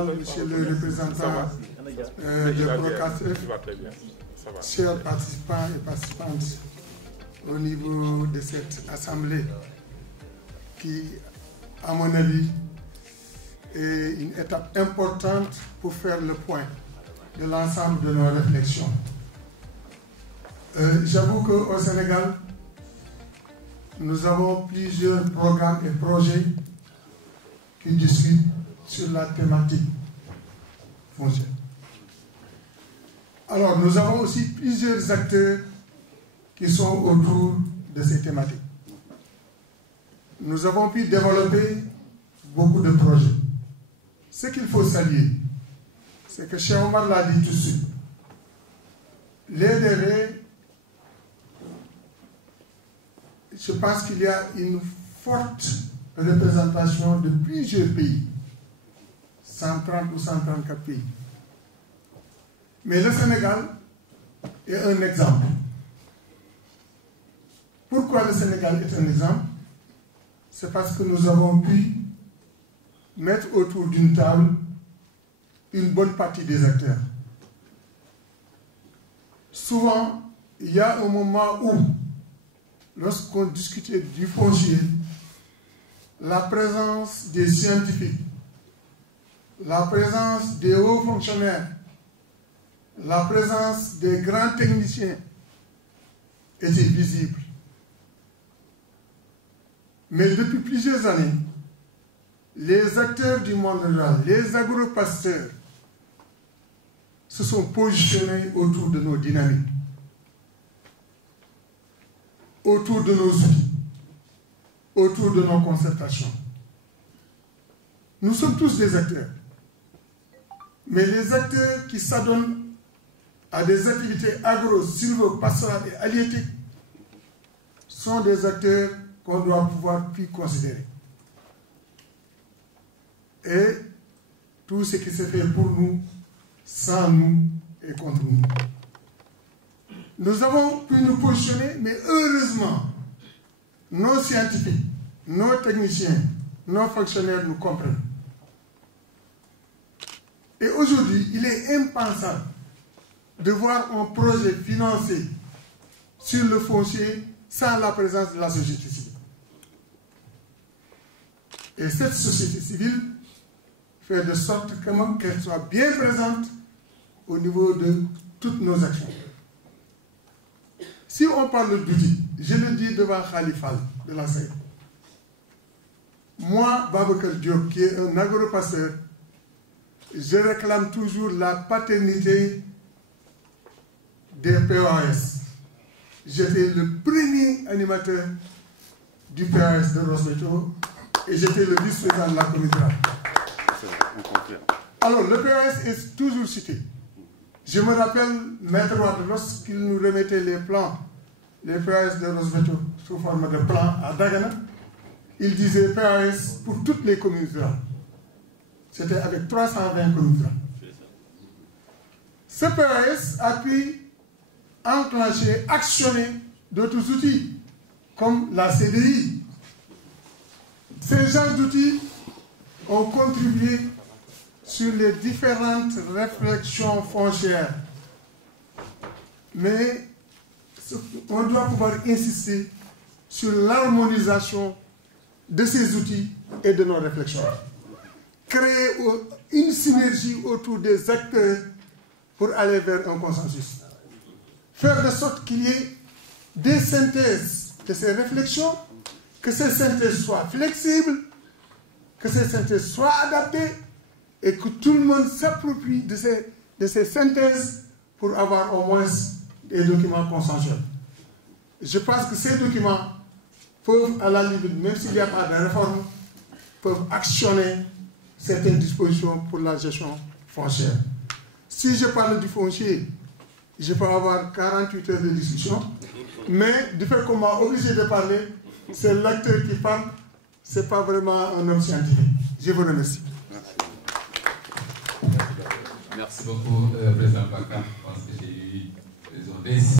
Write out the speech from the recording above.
général, monsieur le représentant de Procasef, chers participants et participantes au niveau de cette assemblée qui, à mon avis, est une étape importante pour faire le point de l'ensemble de nos réflexions. J'avoue qu'au Sénégal, nous avons plusieurs programmes et projets qui discutent sur la thématique foncière. Alors, nous avons aussi plusieurs acteurs qui sont autour de ces thématiques. Nous avons pu développer beaucoup de projets. Ce qu'il faut saluer, c'est que Cheikh Omar l'a dit tout de suite. L'EDV, je pense qu'il y a une forte représentation de plusieurs pays, 130 ou 134 pays. Mais le Sénégal est un exemple. Pourquoi le Sénégal est un exemple? C'est parce que nous avons pu mettre autour d'une table une bonne partie des acteurs. Souvent, il y a un moment où, lorsqu'on discutait du foncier, la présence des scientifiques, la présence des hauts fonctionnaires, la présence des grands techniciens était visible. Mais depuis plusieurs années, les acteurs du monde rural, les agropasteurs, se sont positionnés autour de nos dynamiques, autour de nos outils, autour de nos concertations. Nous sommes tous des acteurs. Mais les acteurs qui s'adonnent à des activités agro, silvo, pastorales et halieutiques sont des acteurs qu'on doit pouvoir puis considérer. Et tout ce qui se fait pour nous, sans nous et contre nous. Nous avons pu nous positionner, mais heureusement, nos scientifiques, nos techniciens, nos fonctionnaires nous comprennent. Et aujourd'hui, il est impensable de voir un projet financé sur le foncier sans la présence de la société civile. Et cette société civile fait de sorte qu'elle soit bien présente au niveau de toutes nos actions. Si on parle d'outils, je le dis devant Khalifal de la Saïd. Moi, Babacar Diop, qui est un agropasteur, je réclame toujours la paternité des POAS. J'étais le premier animateur du POAS de Rosbeto et j'étais le vice-président de la communauté. Alors, le POAS est toujours cité. Je me rappelle, Maître Wade, lorsqu'il nous remettait les plans, les POAS de Rosbeto, sous forme de plans à Dagana, il disait POAS pour toutes les communautés. C'était avec 320 communautés. Ce POAS a pu enclencher, actionner d'autres outils, comme la CDI. Ces genres d'outils ont contribué sur les différentes réflexions foncières. Mais on doit pouvoir insister sur l'harmonisation de ces outils et de nos réflexions. Créer une synergie autour des acteurs pour aller vers un consensus. Faire de sorte qu'il y ait des synthèses de ces réflexions, que ces synthèses soient flexibles, que ces synthèses soient adaptées et que tout le monde s'approprie de ces synthèses pour avoir au moins des documents consensuels. Je pense que ces documents peuvent, à la limite, même s'il n'y a pas de réforme, peuvent actionner certaines dispositions pour la gestion foncière. Si je parle du foncier, je peux avoir 48 heures de discussion, mais du fait qu'on m'a obligé de parler, c'est l'acteur qui parle, ce n'est pas vraiment un homme scientifique. Je vous remercie. Merci beaucoup, Président Bakar. Je pense que j'ai eu raison.